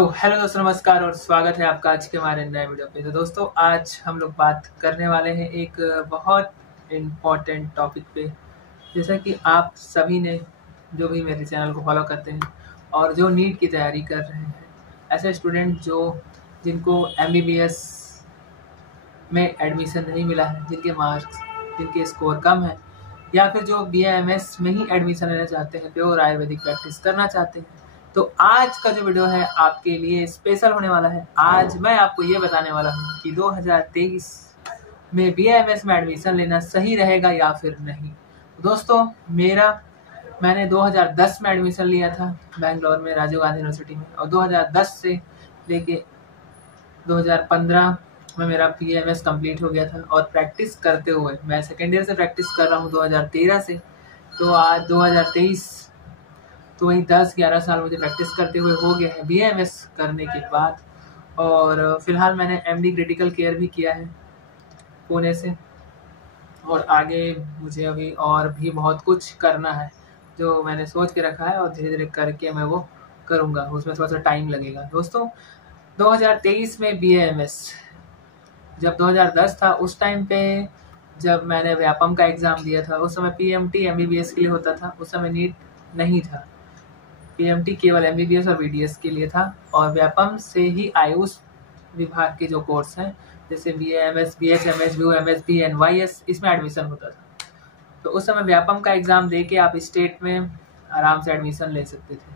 तो हेलो दोस्तों, नमस्कार और स्वागत है आपका आज के हमारे नए वीडियो पे। तो दोस्तों, आज हम लोग बात करने वाले हैं एक बहुत इम्पॉर्टेंट टॉपिक पे। जैसा कि आप सभी ने जो भी मेरे चैनल को फॉलो करते हैं और जो नीट की तैयारी कर रहे हैं, ऐसे स्टूडेंट जिनको एमबीबीएस में एडमिशन नहीं मिला है, जिनके मार्क्स, जिनके स्कोर कम है, या फिर जो बीएएमएस में ही एडमिशन लेना चाहते हैं, प्योर आयुर्वेदिक प्रैक्टिस करना चाहते हैं, तो आज का जो वीडियो है आपके लिए स्पेशल होने वाला है। आज मैं आपको ये बताने वाला हूँ कि 2023 में बीएएमएस में एडमिशन लेना सही रहेगा या फिर नहीं। दोस्तों, मैंने 2010 में एडमिशन लिया था बेंगलोर में राजीव गांधी यूनिवर्सिटी में, और 2010 से लेके 2015 में मेरा बीएएमएस कंप्लीट हो गया था। और प्रैक्टिस करते हुए मैं सेकेंड ईयर से प्रैक्टिस कर रहा हूँ 2013 से, तो आज 2023, तो वही 10-11 साल मुझे प्रैक्टिस करते हुए हो गया है बीएएमएस करने के बाद। और फिलहाल मैंने एमडी क्रिटिकल केयर भी किया है पुणे से, और आगे मुझे अभी और भी बहुत कुछ करना है जो मैंने सोच के रखा है, और धीरे धीरे करके मैं वो करूँगा। उसमें थोड़ा सा टाइम लगेगा। दोस्तों, 2023 में बीएएमएस, जब 2010 था उस टाइम पे जब मैंने व्यापम का एग्ज़ाम दिया था, उस समय पीएमटी एमबीबीएस के लिए होता था। उस समय नीट नहीं था, पीएमटी केवल एमबीबीएस और बीडीएस के लिए था। और व्यापम से ही आयुष विभाग के जो कोर्स हैं, जैसे बीएएमएस, बीएचएमएस, बीओएमएस, बीएनवाईएस, इसमें एडमिशन होता था। तो उस समय व्यापम का एग्ज़ाम दे के आप स्टेट में आराम से एडमिशन ले सकते थे।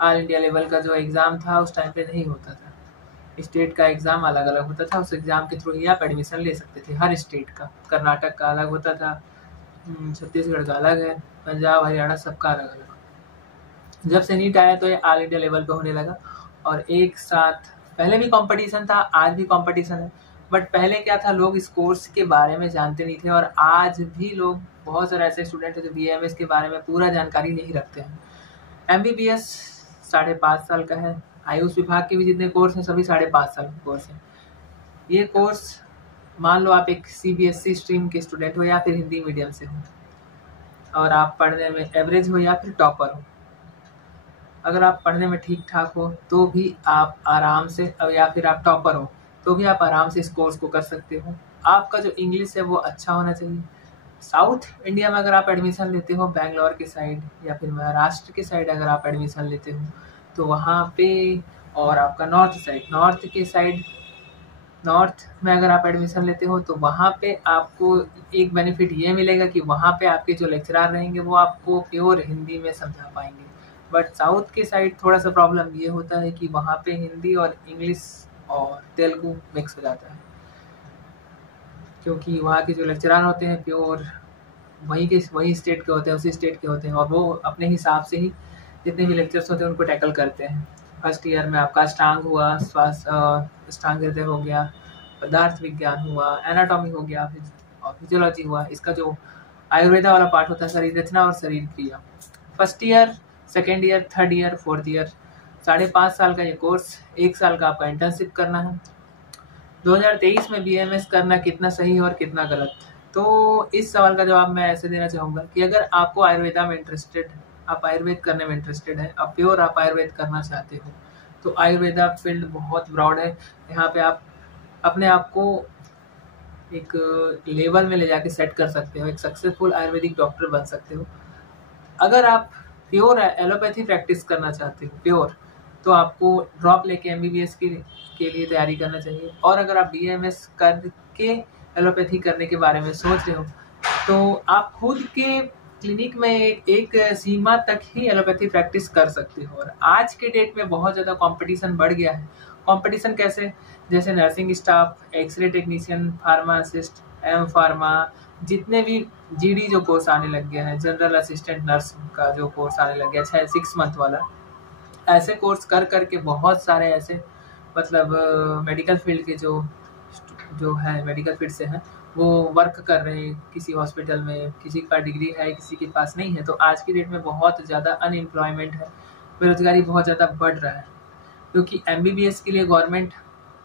ऑल इंडिया लेवल का जो एग्ज़ाम था उस टाइम पे नहीं होता था, स्टेट का एग्ज़ाम अलग अलग होता था। उस एग्ज़ाम के थ्रू ही आप एडमिशन ले सकते थे हर स्टेट का। कर्नाटक का अलग होता था, छत्तीसगढ़ का अलग है, पंजाब, हरियाणा, सबका अलग अलग। जब से नीट आया तो ये ऑल इंडिया लेवल पे होने लगा, और एक साथ पहले भी कंपटीशन था, आज भी कंपटीशन है। बट पहले क्या था, लोग इस कोर्स के बारे में जानते नहीं थे, और आज भी लोग, बहुत सारे ऐसे स्टूडेंट हैं जो बीएमएस के बारे में पूरा जानकारी नहीं रखते हैं। एमबीबीएस 5.5 साल का है, आयुष विभाग के भी जितने कोर्स हैं सभी 5.5 साल के कोर्स हैं। ये कोर्स, मान लो आप एक सीबीएसई स्ट्रीम के स्टूडेंट हो या फिर हिंदी मीडियम से हो, और आप पढ़ने में एवरेज हो या फिर टॉपर हो, अगर आप पढ़ने में ठीक ठाक हो तो भी आप आराम से, या फिर आप टॉपर हो तो भी आप आराम से इस कोर्स को कर सकते हो। आपका जो इंग्लिश है वो अच्छा होना चाहिए। साउथ इंडिया में अगर आप एडमिशन लेते हो, बेंगलोर के साइड या फिर महाराष्ट्र के साइड अगर आप एडमिशन लेते हो, तो वहाँ पे, और आपका नॉर्थ में अगर आप एडमिशन लेते हो, तो वहाँ पे आपको एक बेनिफिट ये मिलेगा कि वहाँ पे आपके जो लेक्चरार रहेंगे वो आपको प्योर हिंदी में समझा पाएंगे। बट साउथ के साइड थोड़ा सा प्रॉब्लम ये होता है कि वहाँ पे हिंदी और इंग्लिश और तेलुगु मिक्स हो जाता है, क्योंकि वहाँ के जो लेक्चरार होते हैं प्योर वही स्टेट के होते हैं, उसी स्टेट के होते हैं, और वो अपने हिसाब से ही जितने भी लेक्चर्स होते हैं उनको टैकल करते हैं। फर्स्ट ईयर में आपका अष्टांग हुआ, अष्टांग हृदय हो गया, पदार्थ विज्ञान हुआ, एनाटॉमी हो गया, और फिजियोलॉजी हुआ। इसका जो आयुर्वेदा वाला पार्ट होता है, शरीर रचना और शरीर क्रिया। First year, second year, third year, fourth year, 5.5 साल का ये कोर्स, 1 साल का आपका इंटर्नशिप करना है। 2023 में बीएमएस करना कितना सही और कितना गलत, तो इस सवाल का जवाब मैं ऐसे देना चाहूँगा कि अगर आपको आयुर्वेदा में इंटरेस्टेड, आप आयुर्वेद करने में इंटरेस्टेड हैं, आप प्योर आप आयुर्वेद करना चाहते हो, तो आयुर्वेदा फील्ड बहुत ब्रॉड है। यहाँ पे आप अपने आप को एक लेवल में ले जाके सेट कर सकते हो, एक सक्सेसफुल आयुर्वेदिक डॉक्टर बन सकते हो। अगर आप प्योर एलोपैथी प्रैक्टिस करना चाहते हो प्योर, तो आपको ड्रॉप लेके एमबीबीएस के लिए तैयारी करना चाहिए। और अगर आप बीएमएस करके एलोपैथी करने के बारे में सोच रहे हो, तो आप खुद के क्लिनिक में एक सीमा तक ही एलोपैथी प्रैक्टिस कर सकते हो। और आज के डेट में बहुत ज़्यादा कंपटीशन बढ़ गया है। कंपटीशन कैसे, जैसे nursing staff, X ray technician, pharmacist, M pharma, जितने भी जीडी जो कोर्स आने लग गया है, जनरल असिस्टेंट नर्स का जो कोर्स आने लग गया है 6 मंथ वाला, ऐसे कोर्स कर करके बहुत सारे ऐसे, मतलब मेडिकल फील्ड के जो है, मेडिकल फील्ड से हैं, वो वर्क कर रहे हैं किसी हॉस्पिटल में। किसी का डिग्री है, किसी के पास नहीं है। तो आज की डेट में बहुत ज़्यादा अनएम्प्लॉयमेंट है, बेरोजगारी बहुत ज़्यादा बढ़ रहा है, क्योंकि एमबीबीएस के लिए गवर्नमेंट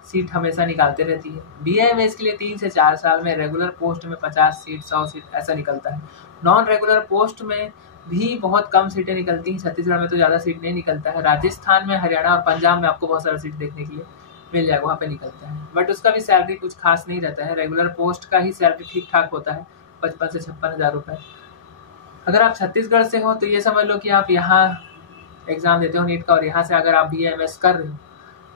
सीट हमेशा निकालते रहती है। बीएमएस के लिए 3 से 4 साल में रेगुलर पोस्ट में 50 सीट, 100 सीट ऐसा निकलता है। नॉन रेगुलर पोस्ट में भी बहुत कम सीटें निकलती हैं। छत्तीसगढ़ में तो ज़्यादा सीट नहीं निकलता है। राजस्थान में, हरियाणा और पंजाब में आपको बहुत सारा सीट देखने के लिए मिल जाएगा, वहाँ पे निकलता है। बट उसका भी सैलरी कुछ खास नहीं रहता है। रेगुलर पोस्ट का ही सैलरी ठीक ठाक होता है, 55 से 56 हज़ार रुपये। अगर आप छत्तीसगढ़ से हो तो ये समझ लो कि आप यहाँ एग्ज़ाम देते हो नीट का, और यहाँ से अगर आप BA-MS कर रहे हो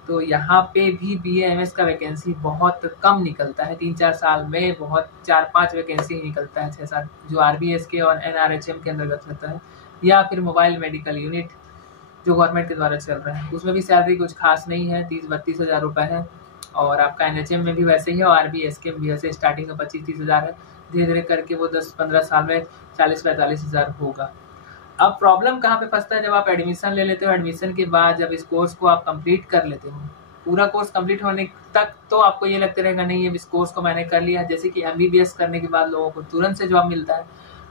तो यहाँ पे भी BA-MS का वैकेंसी बहुत कम निकलता है। 3-4 साल में बहुत 4-5 वैकेंसी ही निकलता है, 6-7, जो RBS के और NRHM के अंतर्गत रहता है, या फिर मोबाइल मेडिकल यूनिट जो गवर्नमेंट के द्वारा चल रहा है। उसमें भी सैलरी कुछ खास नहीं है, 30-32 हज़ार रुपये है। और आपका NHM में भी वैसे ही है, और RBS के भी वैसे स्टार्टिंग में 25-30 हज़ार है। धीरे धीरे करके वो 10-15 साल में 40-45 हज़ार होगा। अब प्रॉब्लम कहाँ पे फंसता है, जब आप एडमिशन ले लेते हो। एडमिशन के बाद जब इस कोर्स को आप कंप्लीट कर लेते हो, पूरा कोर्स कंप्लीट होने तक तो आपको ये लगता रहेगा नहीं, इस कोर्स को मैंने कर लिया। जैसे कि MBBS करने के बाद लोगों को तुरंत से जॉब मिलता है,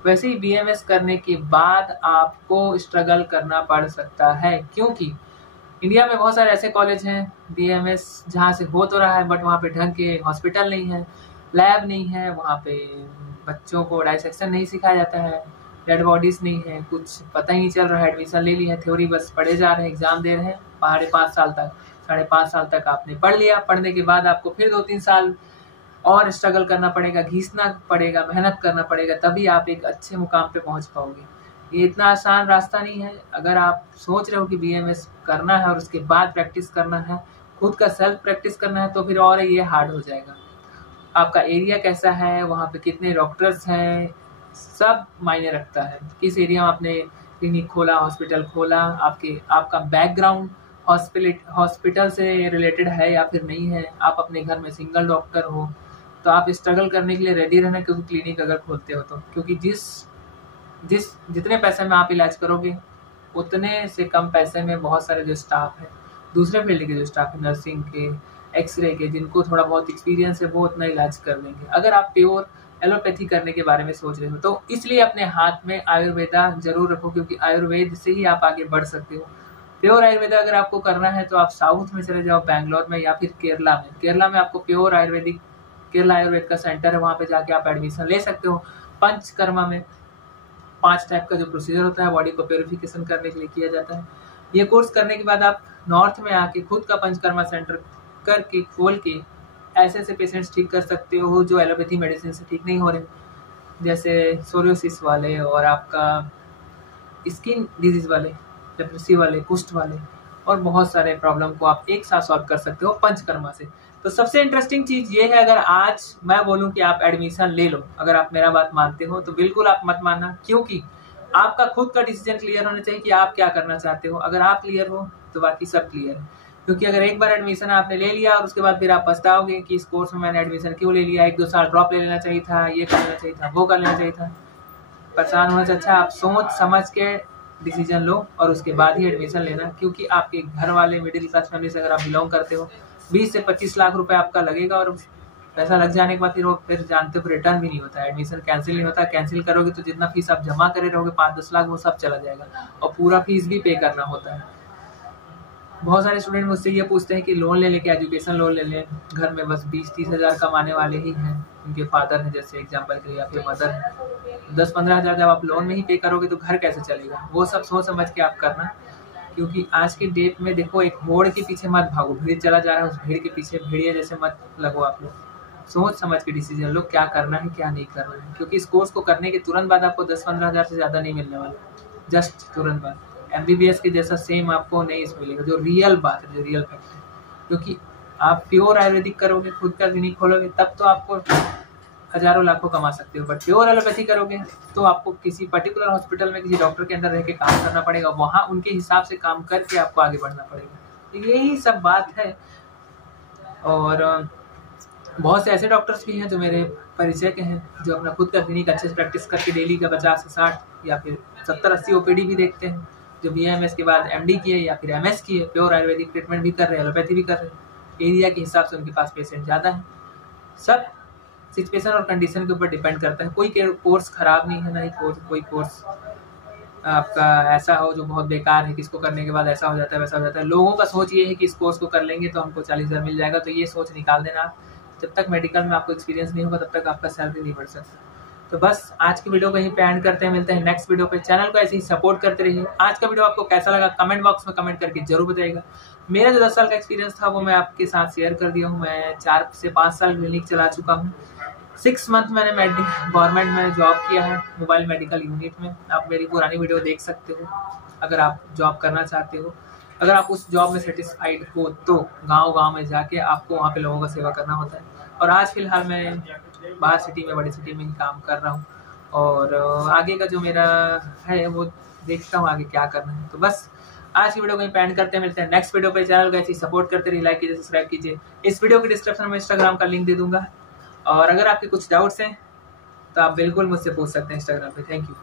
वैसे ही BAMS करने के बाद आपको स्ट्रगल करना पड़ सकता है। क्योंकि इंडिया में बहुत सारे ऐसे कॉलेज हैं BAMS जहाँ से हो तो रहा है, बट वहाँ पे ढंग के हॉस्पिटल नहीं है, लैब नहीं है, वहाँ पे बच्चों को डाइसेक्शन नहीं सिखाया जाता है, डेड बॉडीज नहीं है, कुछ पता ही नहीं चल रहा है। एडमिशन ले ली है, थ्योरी बस पढ़े जा रहे हैं, एग्जाम दे रहे हैं। 5.5 साल तक आपने पढ़ लिया। पढ़ने के बाद आपको फिर 2-3 साल और स्ट्रगल करना पड़ेगा, घिसना पड़ेगा, मेहनत करना पड़ेगा, तभी आप एक अच्छे मुकाम पे पहुंच पाओगे। ये इतना आसान रास्ता नहीं है। अगर आप सोच रहे हो कि BAMS करना है और उसके बाद प्रैक्टिस करना है, खुद का सेल्फ प्रैक्टिस करना है, तो फिर और ये हार्ड हो जाएगा। आपका एरिया कैसा है, वहाँ पे कितने डॉक्टर्स हैं, सब मायने रखता है। किस एरिया में आपने क्लिनिक खोला, हॉस्पिटल खोला, आपका बैकग्राउंड हॉस्पिटल से रिलेटेड है या फिर नहीं है। आप अपने घर में सिंगल डॉक्टर हो तो आप स्ट्रगल करने के लिए रेडी रहना, क्योंकि क्लिनिक अगर खोलते हो तो, क्योंकि जितने पैसे में आप इलाज करोगे उतने से कम पैसे में बहुत सारे जो स्टाफ है, दूसरे फील्ड के जो स्टाफ है, नर्सिंग के, एक्सरे के, जिनको थोड़ा बहुत एक्सपीरियंस है, वो उतना इलाज कर देंगे। अगर आप प्योर एलोपैथी करने के बारे में सोच रहे हो तो इसलिए अपने हाथ में आयुर्वेदा जरूर रखो, क्योंकि आयुर्वेद से ही आप आगे बढ़ सकते हो। प्योर आयुर्वेदा अगर आपको करना है तो आप साउथ में चले जाओ, बैंगलोर में या फिर केरला में। केरला में आपको प्योर आयुर्वेदिक, केरला आयुर्वेद का सेंटर है, वहाँ पे जाके आप एडमिशन ले सकते हो। पंचकर्मा में 5 टाइप का जो प्रोसीजर होता है बॉडी को प्योरिफिकेशन करने के लिए किया जाता है। ये कोर्स करने के बाद आप नॉर्थ में आके खुद का पंचकर्मा सेंटर करके खोल के ऐसे ऐसे पेशेंट्स ठीक कर सकते हो जो एलोपैथी मेडिसिन से ठीक नहीं हो रहे, जैसे सोरियोसिस वाले, और आपका स्किन डिजीज वाले, लेप्रोसी वाले, कुष्ठ वाले, और बहुत सारे प्रॉब्लम को आप एक साथ सॉल्व कर सकते हो पंचकर्मा से। तो सबसे इंटरेस्टिंग चीज ये है, अगर आज मैं बोलूं कि आप एडमिशन ले लो, अगर आप मेरा बात मानते हो तो बिल्कुल आप मत मानना, क्योंकि आपका खुद का डिसीजन क्लियर होना चाहिए कि आप क्या करना चाहते हो। अगर आप क्लियर हो तो बाकी सब क्लियर है। क्योंकि अगर एक बार एडमिशन आपने ले लिया और उसके बाद फिर आप पछताओगे कि इस कोर्स में मैंने एडमिशन क्यों ले लिया, 1-2 साल ड्रॉप ले लेना चाहिए था, ये कर लेना चाहिए था, वो कर लेना चाहिए था। परेशान होने से अच्छा आप सोच समझ के डिसीजन लो और उसके बाद ही एडमिशन लेना। क्योंकि आपके घर वाले मिडिल क्लास फैमिली से अगर आप बिलोंग करते हो, 20 से 25 लाख रुपए आपका लगेगा, और पैसा लग जाने के बाद फिर जानते हो रिटर्न भी नहीं होता है, एडमिशन कैंसिल नहीं होता। कैंसिल करोगे तो जितना फीस आप जमा करे रहोगे 5-10 लाख, वो सब चला जाएगा, और पूरा फीस भी पे करना होता है। बहुत सारे स्टूडेंट मुझसे ये पूछते हैं कि लोन ले लेके एजुकेशन लोन ले लें, घर में बस 20-30 हज़ार कमाने वाले ही हैं, उनके फादर हैं जैसे एग्जाम्पल के लिए, या फिर मदर है, 10-15 हज़ार जब आप लोन में ही पे करोगे तो घर कैसे चलेगा। वो सब सोच समझ के आप करना, क्योंकि आज के डेट में देखो, एक होड़ के पीछे मत भागो, भीड़ चला जा रहा है, उस भीड़ के पीछे भेड़िए जैसे मत लगो। आप लोग सोच समझ के डिसीजन लो, क्या करना है क्या नहीं करना है। क्योंकि इस कोर्स को करने के तुरंत बाद आपको 10-15 हज़ार से ज़्यादा नहीं मिलने वाला, जस्ट तुरंत बाद। MBBS के जैसा सेम आपको नहीं मिलेगा, जो रियल बात है, जो रियल फैक्ट है। क्योंकि आप प्योर आयुर्वेदिक करोगे, खुद का क्लिनिक खोलोगे, तब तो आपको हजारों लाखों कमा सकते हो। बट प्योर एलोपैथी करोगे तो आपको किसी पर्टिकुलर हॉस्पिटल में किसी डॉक्टर के अंदर रह के काम करना पड़ेगा, वहाँ उनके हिसाब से काम करके आपको आगे बढ़ना पड़ेगा। तो यही सब बात है। और बहुत से ऐसे डॉक्टर्स भी हैं जो मेरे परिचय के हैं, जो अपना खुद का क्लिनिक अच्छे से प्रैक्टिस करके डेली का 50 से 60 या फिर 70-80 OPD भी देखते हैं, जो BAMS के बाद MD किए या फिर MS किए, प्योर आयुर्वेदिक ट्रीटमेंट भी कर रहे हैं, एलोपैथी भी कर रहे हैं। एरिया के हिसाब से उनके पास पेशेंट ज़्यादा है। सब सिचुएशन और कंडीशन के ऊपर डिपेंड करता है। कोई कोर्स खराब नहीं है, ना ही कोई कोर्स आपका ऐसा हो जो बहुत बेकार है, किसको करने के बाद ऐसा हो जाता है वैसा हो जाता है। लोगों का सोच ये है कि इस कोर्स को कर लेंगे तो हमको 40 हज़ार मिल जाएगा, तो ये सोच निकाल देना। जब तक मेडिकल में आपको एक्सपीरियंस नहीं होगा तब तक आपका सैलरी नहीं बढ़ सकता। तो बस आज की वीडियो को यहीं पे एंड करते हैं, मिलते हैं नेक्स्ट वीडियो पे। चैनल को ऐसे ही सपोर्ट करते रहिए। आज का वीडियो आपको कैसा लगा कमेंट बॉक्स में कमेंट करके जरूर बताइएगा। मेरा जो 10 साल का एक्सपीरियंस था वो मैं आपके साथ शेयर कर दिया हूँ। मैं 4 से 5 साल क्लिनिक चला चुका हूँ। 6 मंथ मैंने गवर्नमेंट में जॉब किया है, मोबाइल मेडिकल यूनिट में। आप मेरी पुरानी वीडियो देख सकते हो अगर आप जॉब करना चाहते हो। अगर आप उस जॉब में सेटिस्फाइड हो तो गांव-गांव में जाके आपको वहाँ पे लोगों का सेवा करना होता है। और आज फिलहाल मैं बाहर सिटी में, बड़ी सिटी में ही काम कर रहा हूँ और आगे का जो मेरा है वो देखता हूँ आगे क्या करना है। तो बस आज की वीडियो को यहीं एंड करते हैं, मिलते हैं नेक्स्ट वीडियो पे। चैनल को ऐसे ही सपोर्ट करते रहिए, लाइक कीजिए, सब्सक्राइब कीजिए। इस वीडियो के डिस्क्रिप्शन में इंस्टाग्राम का लिंक दे दूंगा और अगर आपके कुछ डाउट्स हैं तो आप बिल्कुल मुझसे पूछ सकते हैं इंस्टाग्राम पे। Thank you.